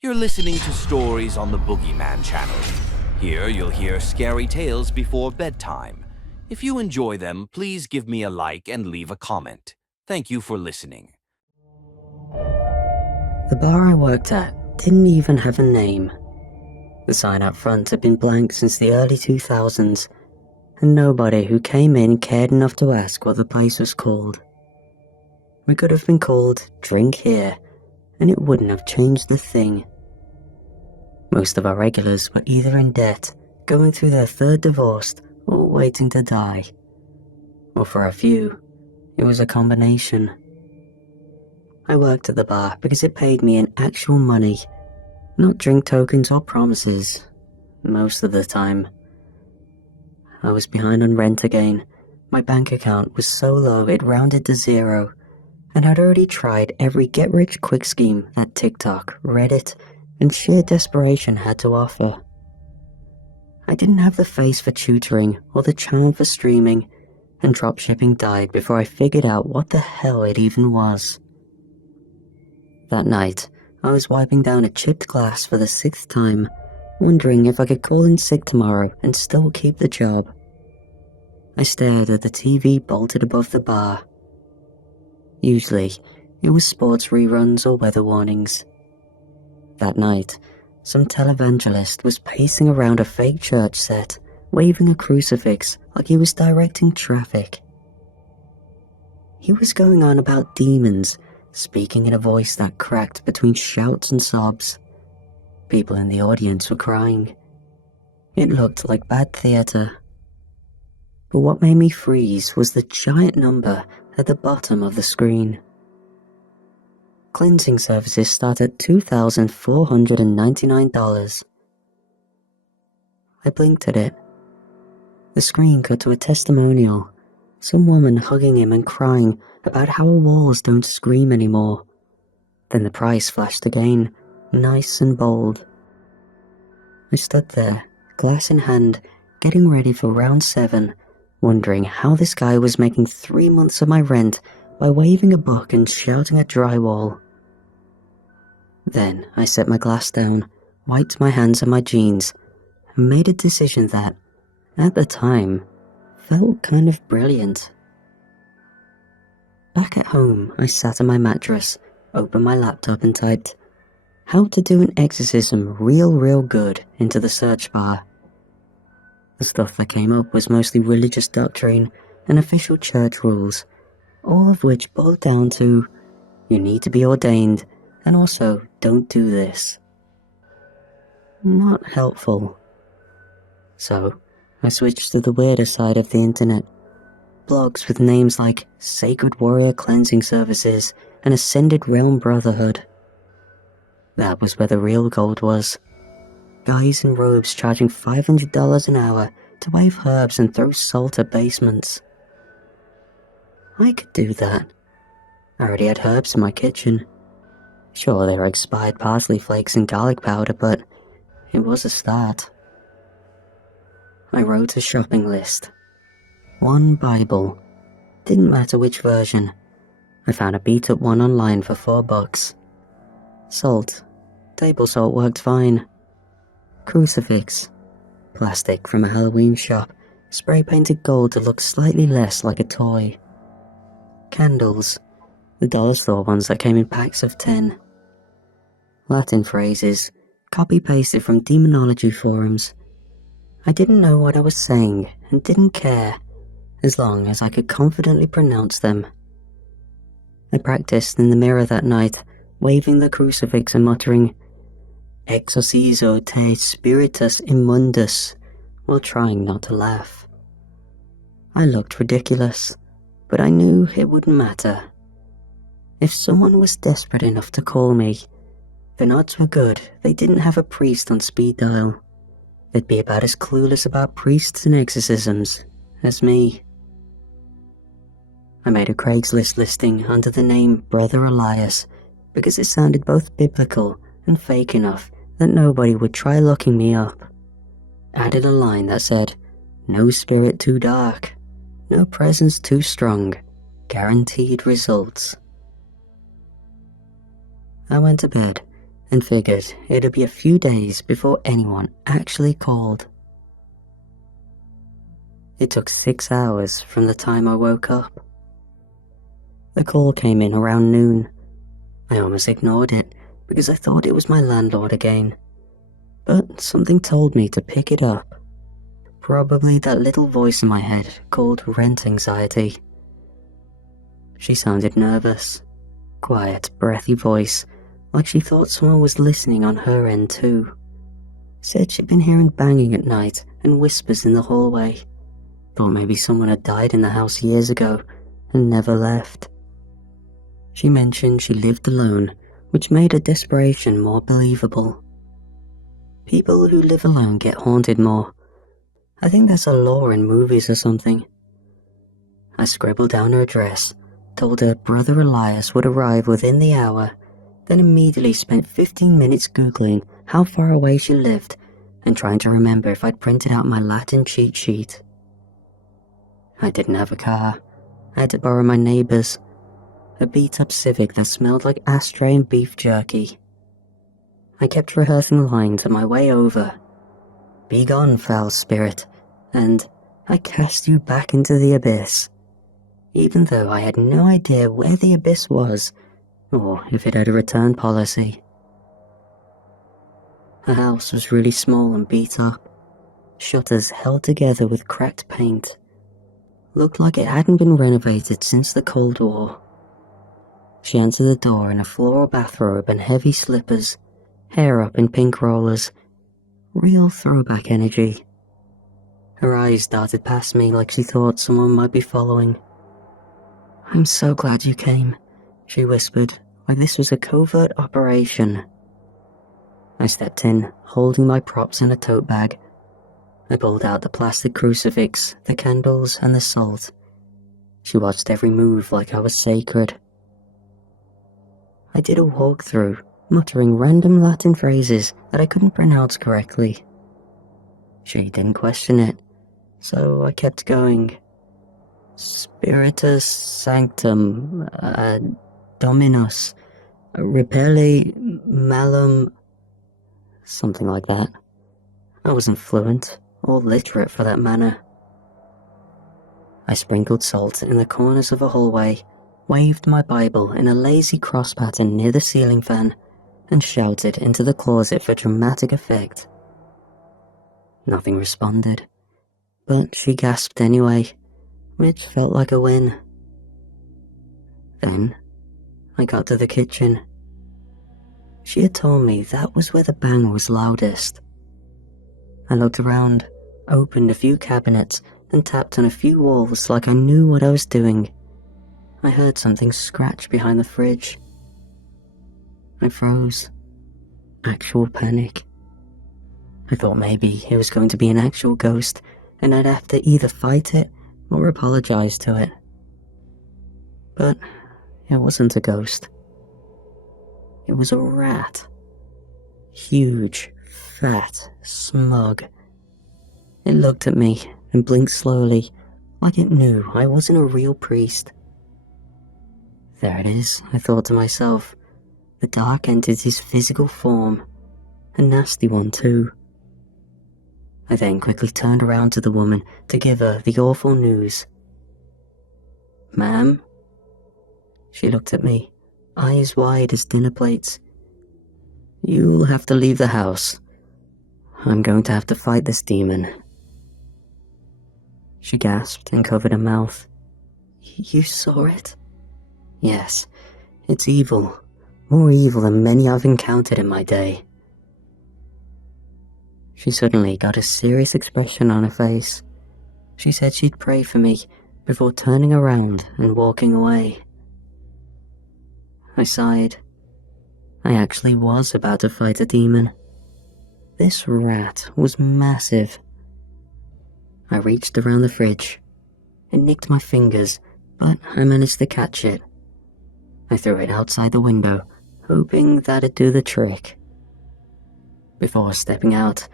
You're listening to stories on the Boogeyman channel. Here you'll hear scary tales before bedtime. If you enjoy them, please give me a like and leave a comment. Thank you for listening. The bar I worked at didn't even have a name. The sign out front had been blank since the early 2000s, and nobody who came in cared enough to ask what the place was called. We could have been called Drink Here, and it wouldn't have changed a thing. Most of our regulars were either in debt, going through their third divorce, or waiting to die. Or for a few, it was a combination. I worked at the bar because it paid me in actual money, not drink tokens or promises, most of the time. I was behind on rent again. My bank account was so low it rounded to zero, and I'd already tried every get-rich-quick scheme that TikTok, Reddit, and sheer desperation had to offer. I didn't have the face for tutoring or the charm for streaming, and dropshipping died before I figured out what the hell it even was. That night, I was wiping down a chipped glass for the 6th time, wondering if I could call in sick tomorrow and still keep the job. I stared at the TV bolted above the bar. Usually, it was sports reruns or weather warnings. That night, some televangelist was pacing around a fake church set, waving a crucifix like he was directing traffic. He was going on about demons, speaking in a voice that cracked between shouts and sobs. People in the audience were crying. It looked like bad theatre. But what made me freeze was the giant number at the bottom of the screen. Cleansing services start at $2,499. I blinked at it. The screen cut to a testimonial, some woman hugging him and crying about how walls don't scream anymore. Then the price flashed again, nice and bold. I stood there, glass in hand, getting ready for round 7, wondering how this guy was making 3 months of my rent by waving a book and shouting at drywall. Then I set my glass down, wiped my hands on my jeans, and made a decision that, at the time, felt kind of brilliant. Back at home, I sat on my mattress, opened my laptop and typed, "How to do an exorcism real good" into the search bar. The stuff that came up was mostly religious doctrine and official church rules, all of which boiled down to, you need to be ordained, and also don't do this. Not helpful. So, I switched to the weirder side of the internet. Blogs with names like Sacred Warrior Cleansing Services and Ascended Realm Brotherhood. That was where the real gold was. Guys in robes charging $500 an hour to wave herbs and throw salt at basements. I could do that. I already had herbs in my kitchen. Sure, they were expired parsley flakes and garlic powder, but it was a start. I wrote a shopping list. 1 Bible. Didn't matter which version. I found a beat-up one online for $4. Salt. Table salt worked fine. Crucifix. Plastic from a Halloween shop, spray-painted gold to look slightly less like a toy. Candles. The dollar store ones that came in packs of 10. Latin phrases, copy-pasted from demonology forums. I didn't know what I was saying and didn't care, as long as I could confidently pronounce them. I practiced in the mirror that night, waving the crucifix and muttering, "Exorcizo te spiritus immundus," while trying not to laugh. I looked ridiculous, but I knew it wouldn't matter. If someone was desperate enough to call me, then odds were good they didn't have a priest on speed dial. They'd be about as clueless about priests and exorcisms as me. I made a Craigslist listing under the name Brother Elias because it sounded both biblical and fake enough that nobody would try looking me up. Added a line that said, "No spirit too dark, no presence too strong, guaranteed results." I went to bed and figured it'd be a few days before anyone actually called. It took 6 hours from the time I woke up. The call came in around noon. I almost ignored it because I thought it was my landlord again, but something told me to pick it up. Probably that little voice in my head called rent anxiety. She sounded nervous. Quiet, breathy voice, like she thought someone was listening on her end too. Said she'd been hearing banging at night and whispers in the hallway. Thought maybe someone had died in the house years ago and never left. She mentioned she lived alone, which made her desperation more believable. People who live alone get haunted more. I think that's a law in movies or something. I scribbled down her address, told her brother Elias would arrive within the hour, then immediately spent 15 minutes Googling how far away she lived and trying to remember if I'd printed out my Latin cheat sheet. I didn't have a car. I had to borrow my neighbour's, a beat-up Civic that smelled like ashtray and beef jerky. I kept rehearsing lines on my way over. "Be gone, foul spirit," and "I cast you back into the abyss," even though I had no idea where the abyss was, or if it had a return policy. The house was really small and beat up. Shutters held together with cracked paint. Looked like it hadn't been renovated since the Cold War. She answered the door in a floral bathrobe and heavy slippers, hair up in pink rollers. Real throwback energy. Her eyes darted past me like she thought someone might be following. "I'm so glad you came," she whispered, like this was a covert operation. I stepped in, holding my props in a tote bag. I pulled out the plastic crucifix, the candles, and the salt. She watched every move like I was sacred. I did a walkthrough, muttering random Latin phrases that I couldn't pronounce correctly. She didn't question it, so I kept going. Spiritus Sanctum, Dominus, Repelli Malum, something like that. I wasn't fluent, or literate for that matter. I sprinkled salt in the corners of a hallway, waved my Bible in a lazy cross pattern near the ceiling fan, and shouted into the closet for dramatic effect. Nothing responded, but she gasped anyway, which felt like a win. Then, I got to the kitchen. She had told me that was where the bang was loudest. I looked around, opened a few cabinets, and tapped on a few walls like I knew what I was doing. I heard something scratch behind the fridge. I froze. Actual panic. I thought maybe it was going to be an actual ghost, and I'd have to either fight it or apologize to it. But it wasn't a ghost. It was a rat. Huge, fat, smug. It looked at me and blinked slowly, like it knew I wasn't a real priest. There it is, I thought to myself. The dark entity's physical form. A nasty one too. I then quickly turned around to the woman to give her the awful news. "Ma'am?" She looked at me, eyes wide as dinner plates. "You'll have to leave the house. I'm going to have to fight this demon." She gasped and covered her mouth. "You saw it?" "Yes, it's evil. More evil than many I've encountered in my day." She suddenly got a serious expression on her face. She said she'd pray for me before turning around and walking away. I sighed. I actually was about to fight a demon. This rat was massive. I reached around the fridge. It nicked my fingers, but I managed to catch it. I threw it outside the window, hoping that'd do the trick. Before stepping out,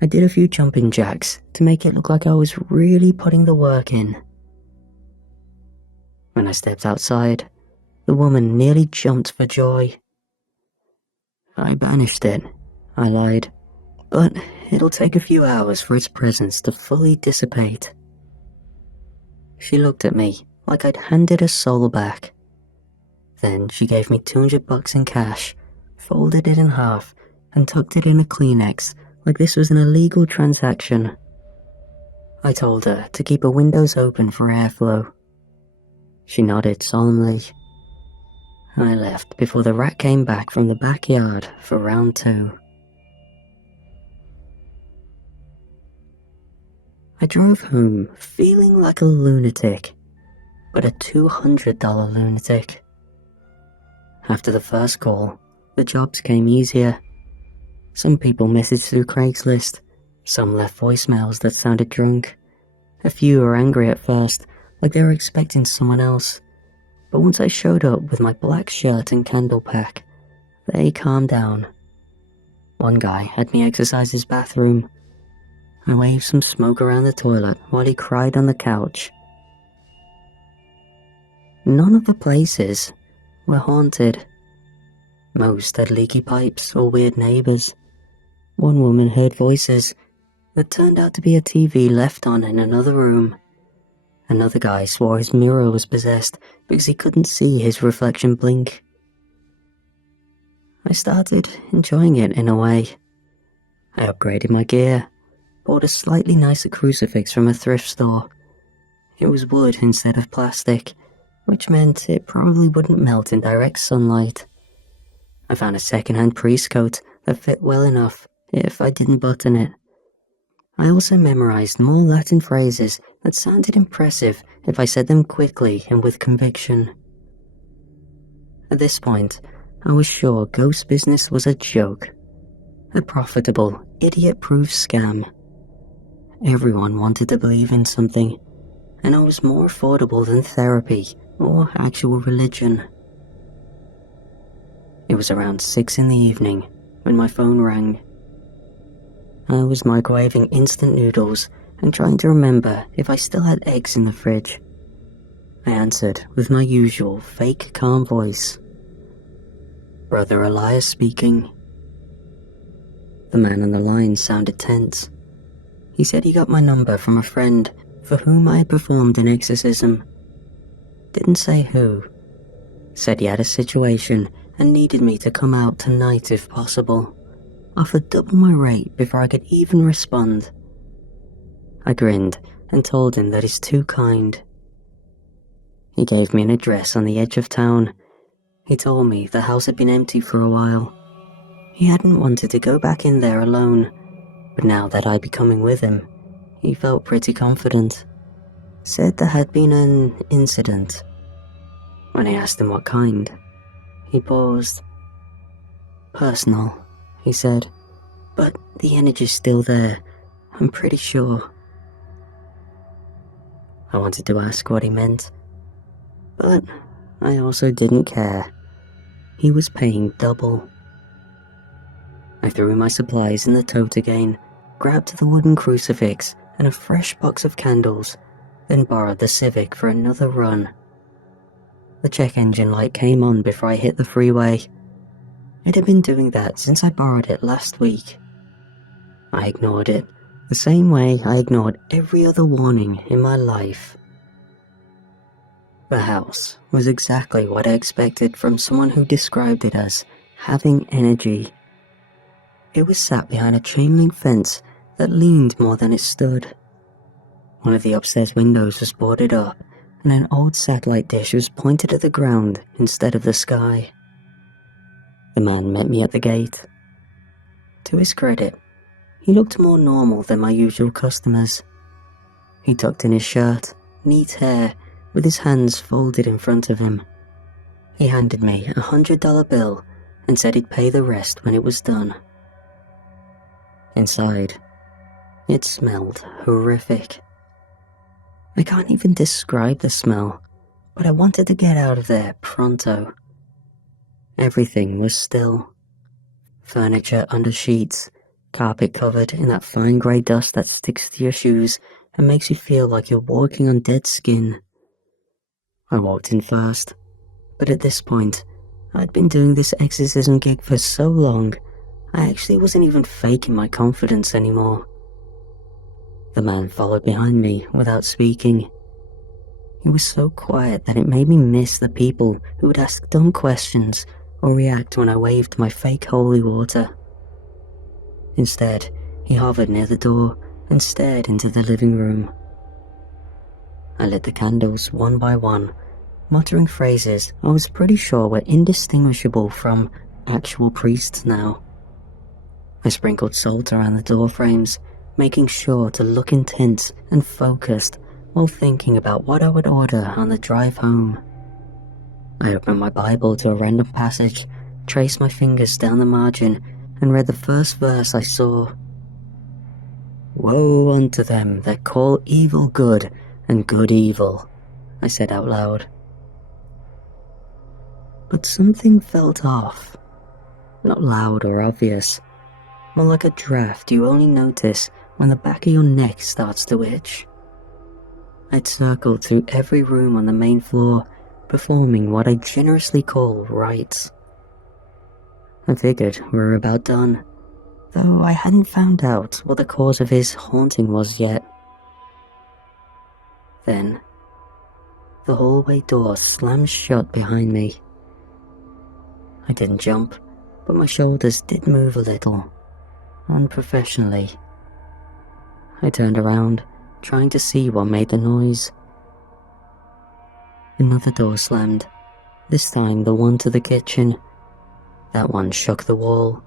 I did a few jumping jacks to make it look like I was really putting the work in. When I stepped outside, the woman nearly jumped for joy. I banished it, I lied, but it'll take a few hours for its presence to fully dissipate. She looked at me like I'd handed her soul back. Then she gave me $200 in cash, folded it in half, and tucked it in a Kleenex like this was an illegal transaction. I told her to keep her windows open for airflow. She nodded solemnly. I left before the rat came back from the backyard for round 2. I drove home feeling like a lunatic, but a $200 lunatic. After the first call, the jobs came easier. Some people messaged through Craigslist, some left voicemails that sounded drunk. A few were angry at first, like they were expecting someone else. But once I showed up with my black shirt and candle pack, they calmed down. One guy had me exercise his bathroom. I waved some smoke around the toilet while he cried on the couch. None of the places were haunted. Most had leaky pipes or weird neighbours. One woman heard voices that turned out to be a TV left on in another room. Another guy swore his mirror was possessed because he couldn't see his reflection blink. I started enjoying it in a way. I upgraded my gear, bought a slightly nicer crucifix from a thrift store. It was wood instead of plastic, which meant it probably wouldn't melt in direct sunlight. I found a second-hand priest coat that fit well enough if I didn't button it. I also memorized more Latin phrases that sounded impressive if I said them quickly and with conviction. At this point, I was sure ghost business was a joke. A profitable, idiot-proof scam. Everyone wanted to believe in something, and I was more affordable than therapy or actual religion. It was around 6 in the evening when my phone rang. I was microwaving instant noodles and trying to remember if I still had eggs in the fridge. I answered with my usual fake calm voice. Brother Elias speaking. The man on the line sounded tense. He said he got my number from a friend for whom I had performed an exorcism. Didn't say who. Said he had a situation and needed me to come out tonight if possible. Offered double my rate before I could even respond. I grinned and told him that he's too kind. He gave me an address on the edge of town. He told me the house had been empty for a while. He hadn't wanted to go back in there alone, but now that I'd be coming with him, he felt pretty confident. Said there had been an incident. When I asked him what kind, he paused. Personal, he said, but the energy's still there, I'm pretty sure. I wanted to ask what he meant, but I also didn't care. He was paying double. I threw my supplies in the tote again, grabbed the wooden crucifix and a fresh box of candles, then borrowed the Civic for another run. The check engine light came on before I hit the freeway. It had been doing that since I borrowed it last week. I ignored it, the same way I ignored every other warning in my life. The house was exactly what I expected from someone who described it as having energy. It was sat behind a chain-link fence that leaned more than it stood. One of the upstairs windows was boarded up, and an old satellite dish was pointed at the ground instead of the sky. The man met me at the gate. To his credit, he looked more normal than my usual customers. He tucked in his shirt, neat hair, with his hands folded in front of him. He handed me a $100 bill and said he'd pay the rest when it was done. Inside, it smelled horrific. I can't even describe the smell, but I wanted to get out of there pronto. Everything was still. Furniture under sheets, carpet covered in that fine grey dust that sticks to your shoes and makes you feel like you're walking on dead skin. I walked in first, but at this point, I'd been doing this exorcism gig for so long, I actually wasn't even faking my confidence anymore. The man followed behind me without speaking. He was so quiet that it made me miss the people who would ask dumb questions or react when I waved my fake holy water. Instead, he hovered near the door and stared into the living room. I lit the candles one by one, muttering phrases I was pretty sure were indistinguishable from actual priests now. I sprinkled salt around the door frames, making sure to look intense and focused while thinking about what I would order on the drive home. I opened my Bible to a random passage, traced my fingers down the margin, and read the first verse I saw. "Woe unto them that call evil good and good evil," I said out loud. But something felt off. Not loud or obvious, more like a draft you only notice when the back of your neck starts to itch. I'd circled through every room on the main floor, performing what I generously call rites. I figured we were about done, though I hadn't found out what the cause of his haunting was yet. Then, the hallway door slammed shut behind me. I didn't jump, but my shoulders did move a little, unprofessionally. I turned around, trying to see what made the noise. Another door slammed, this time the one to the kitchen. That one shook the wall.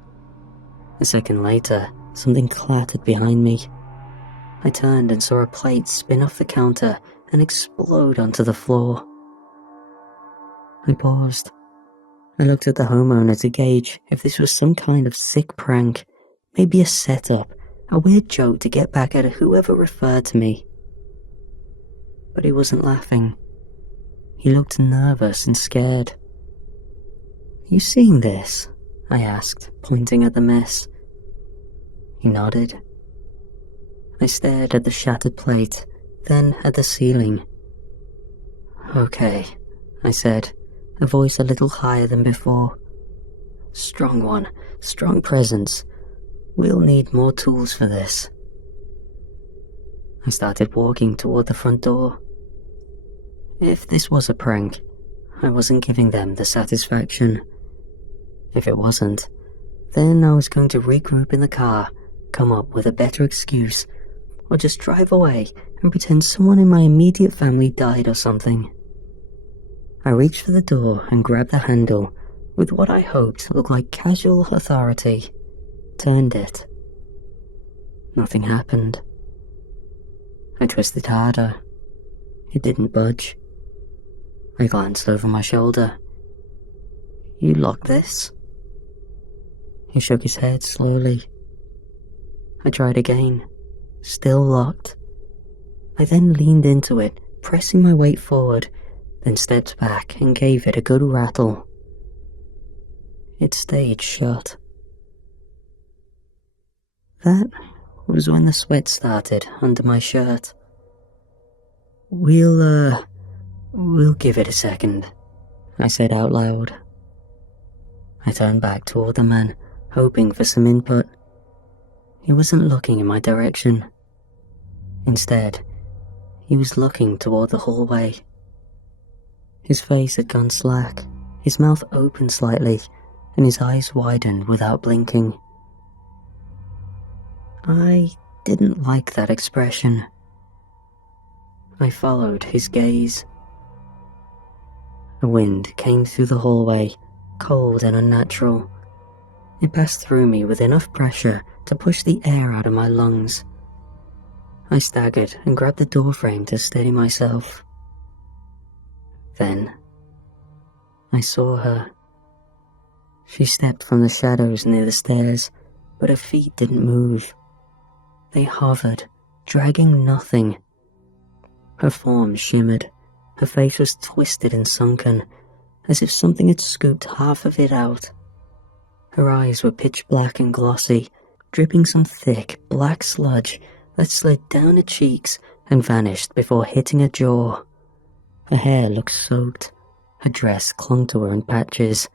A second later, something clattered behind me. I turned and saw a plate spin off the counter and explode onto the floor. I paused. I looked at the homeowner to gauge if this was some kind of sick prank, maybe a setup, a weird joke to get back at whoever referred to me. But he wasn't laughing. He looked nervous and scared. "You seeing this?" I asked, pointing at the mess. He nodded. I stared at the shattered plate, then at the ceiling. "Okay," I said, a voice a little higher than before. "Strong one, strong presence. We'll need more tools for this." I started walking toward the front door. If this was a prank, I wasn't giving them the satisfaction. If it wasn't, then I was going to regroup in the car, come up with a better excuse, or just drive away and pretend someone in my immediate family died or something. I reached for the door and grabbed the handle with what I hoped looked like casual authority. Turned it. Nothing happened. I twisted harder. It didn't budge. I glanced over my shoulder. "You locked this?" He shook his head slowly. I tried again. Still locked. I then leaned into it, pressing my weight forward, then stepped back and gave it a good rattle. It stayed shut. That was when the sweat started under my shirt. We'll give it a second," I said out loud. I turned back toward the man, hoping for some input. He wasn't looking in my direction. Instead, he was looking toward the hallway. His face had gone slack, his mouth opened slightly, and his eyes widened without blinking. I didn't like that expression. I followed his gaze. A wind came through the hallway, cold and unnatural. It passed through me with enough pressure to push the air out of my lungs. I staggered and grabbed the doorframe to steady myself. Then, I saw her. She stepped from the shadows near the stairs, but her feet didn't move. They hovered, dragging nothing. Her form shimmered. Her face was twisted and sunken, as if something had scooped half of it out. Her eyes were pitch black and glossy, dripping some thick, black sludge that slid down her cheeks and vanished before hitting her jaw. Her hair looked soaked. Her dress clung to her in patches,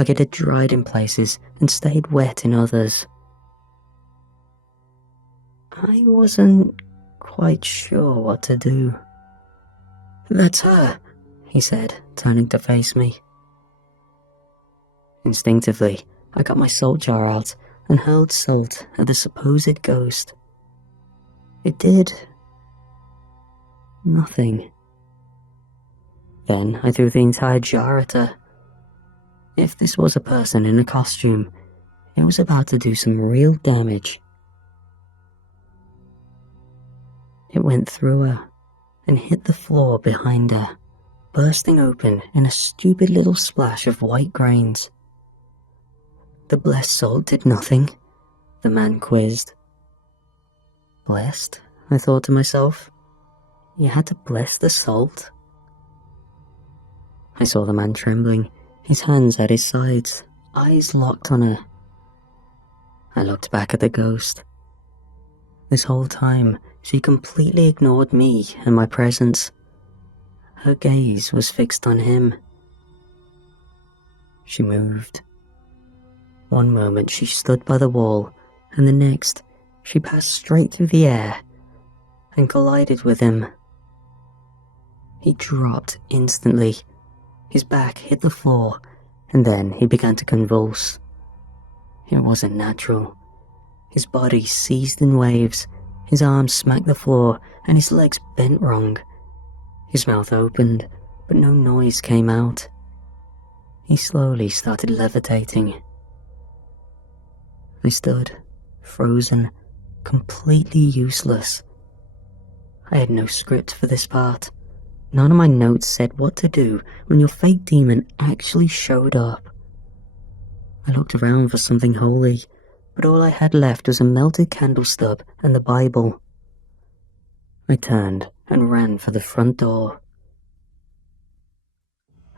like it had dried in places and stayed wet in others. I wasn't quite sure what to do. "That's her," he said, turning to face me. Instinctively, I got my salt jar out and hurled salt at the supposed ghost. It did nothing. Then I threw the entire jar at her. If this was a person in a costume, it was about to do some real damage. It went through her and hit the floor behind her, bursting open in a stupid little splash of white grains. The blessed salt did nothing, the man quizzed. Blessed? I thought to myself. You had to bless the salt? I saw the man trembling, his hands at his sides, eyes locked on her. I looked back at the ghost. This whole time, she completely ignored me and my presence. Her gaze was fixed on him. She moved. One moment she stood by the wall, and the next she passed straight through the air and collided with him. He dropped instantly. His back hit the floor, and then he began to convulse. It wasn't natural. His body seized in waves, his arms smacked the floor, and his legs bent wrong. His mouth opened, but no noise came out. He slowly started levitating. I stood, frozen, completely useless. I had no script for this part. None of my notes said what to do when your fake demon actually showed up. I looked around for something holy, but all I had left was a melted candle stub and the Bible. I turned and ran for the front door.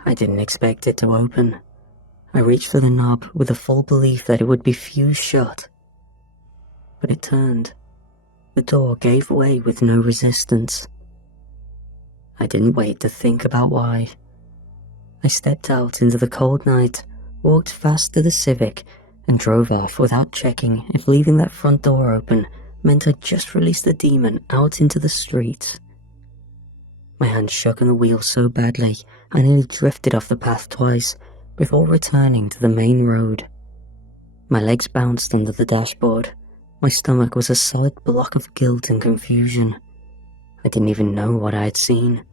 I didn't expect it to open. I reached for the knob with the full belief that it would be fused shut. But it turned. The door gave way with no resistance. I didn't wait to think about why. I stepped out into the cold night, walked fast to the Civic, and drove off without checking if leaving that front door open meant I'd just released the demon out into the streets. My hand shook on the wheel so badly I nearly drifted off the path twice before returning to the main road. My legs bounced under the dashboard. My stomach was a solid block of guilt and confusion. I didn't even know what I had seen.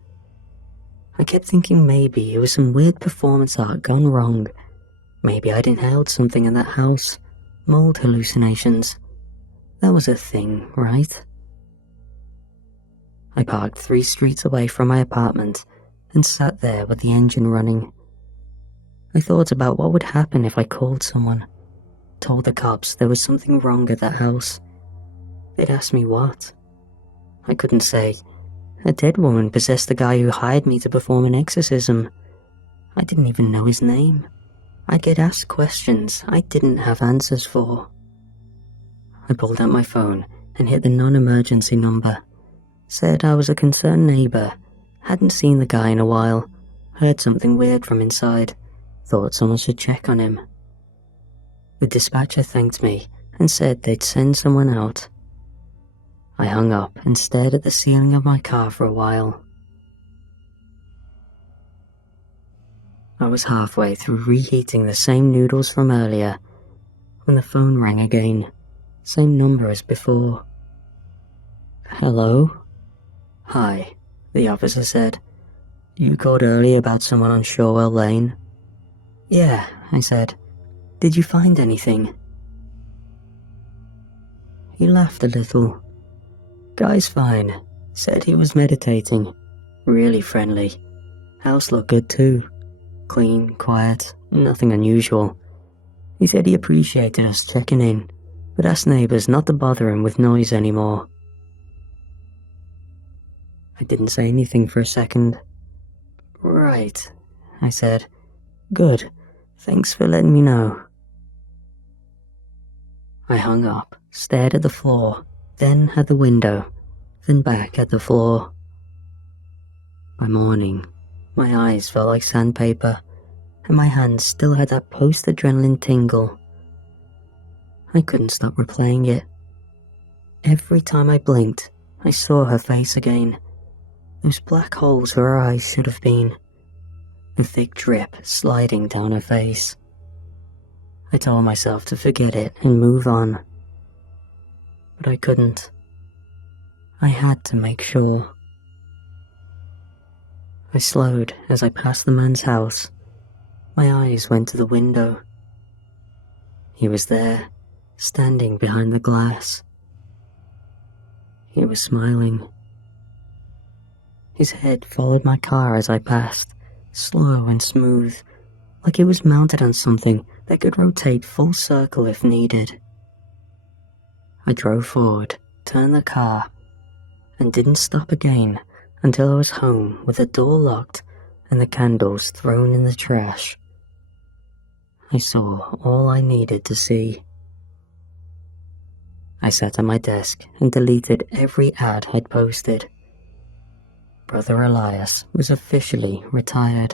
I kept thinking maybe it was some weird performance art gone wrong. Maybe I'd inhaled something in that house. Mold hallucinations. That was a thing, right? I parked 3 streets away from my apartment and sat there with the engine running. I thought about what would happen if I called someone, told the cops there was something wrong at that house. They'd ask me what. I couldn't say. A dead woman possessed the guy who hired me to perform an exorcism. I didn't even know his name. I'd get asked questions I didn't have answers for. I pulled out my phone and hit the non-emergency number. Said I was a concerned neighbour, hadn't seen the guy in a while, heard something weird from inside, thought someone should check on him. The dispatcher thanked me and said they'd send someone out. I hung up and stared at the ceiling of my car for a while. I was halfway through reheating the same noodles from earlier when the phone rang again, same number as before. "Hello?" "Hi," the officer said. "You called earlier about someone on Shorewell Lane?" "Yeah," I said. "Did you find anything?" He laughed a little. "Guy's fine. Said he was meditating. Really friendly. House looked good too. Clean, quiet, nothing unusual. He said he appreciated us checking in, but asked neighbours not to bother him with noise anymore." I didn't say anything for a second. "Right," I said. "Good. Thanks for letting me know." I hung up, stared at the floor, then at the window, then back at the floor. By morning, my eyes felt like sandpaper, and my hands still had that post-adrenaline tingle. I couldn't stop replaying it. Every time I blinked, I saw her face again. Those black holes where her eyes should have been. The thick drip sliding down her face. I told myself to forget it and move on. But I couldn't. I had to make sure. I slowed as I passed the man's house. My eyes went to the window. He was there, standing behind the glass. He was smiling. His head followed my car as I passed, slow and smooth, like it was mounted on something that could rotate full circle if needed. I drove forward, turned the car, and didn't stop again until I was home with the door locked and the candles thrown in the trash. I saw all I needed to see. I sat at my desk and deleted every ad I'd posted. Brother Elias was officially retired.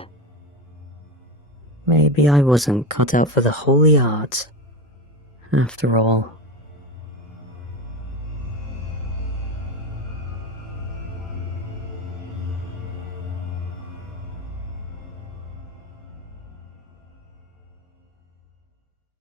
Maybe I wasn't cut out for the holy arts, after all.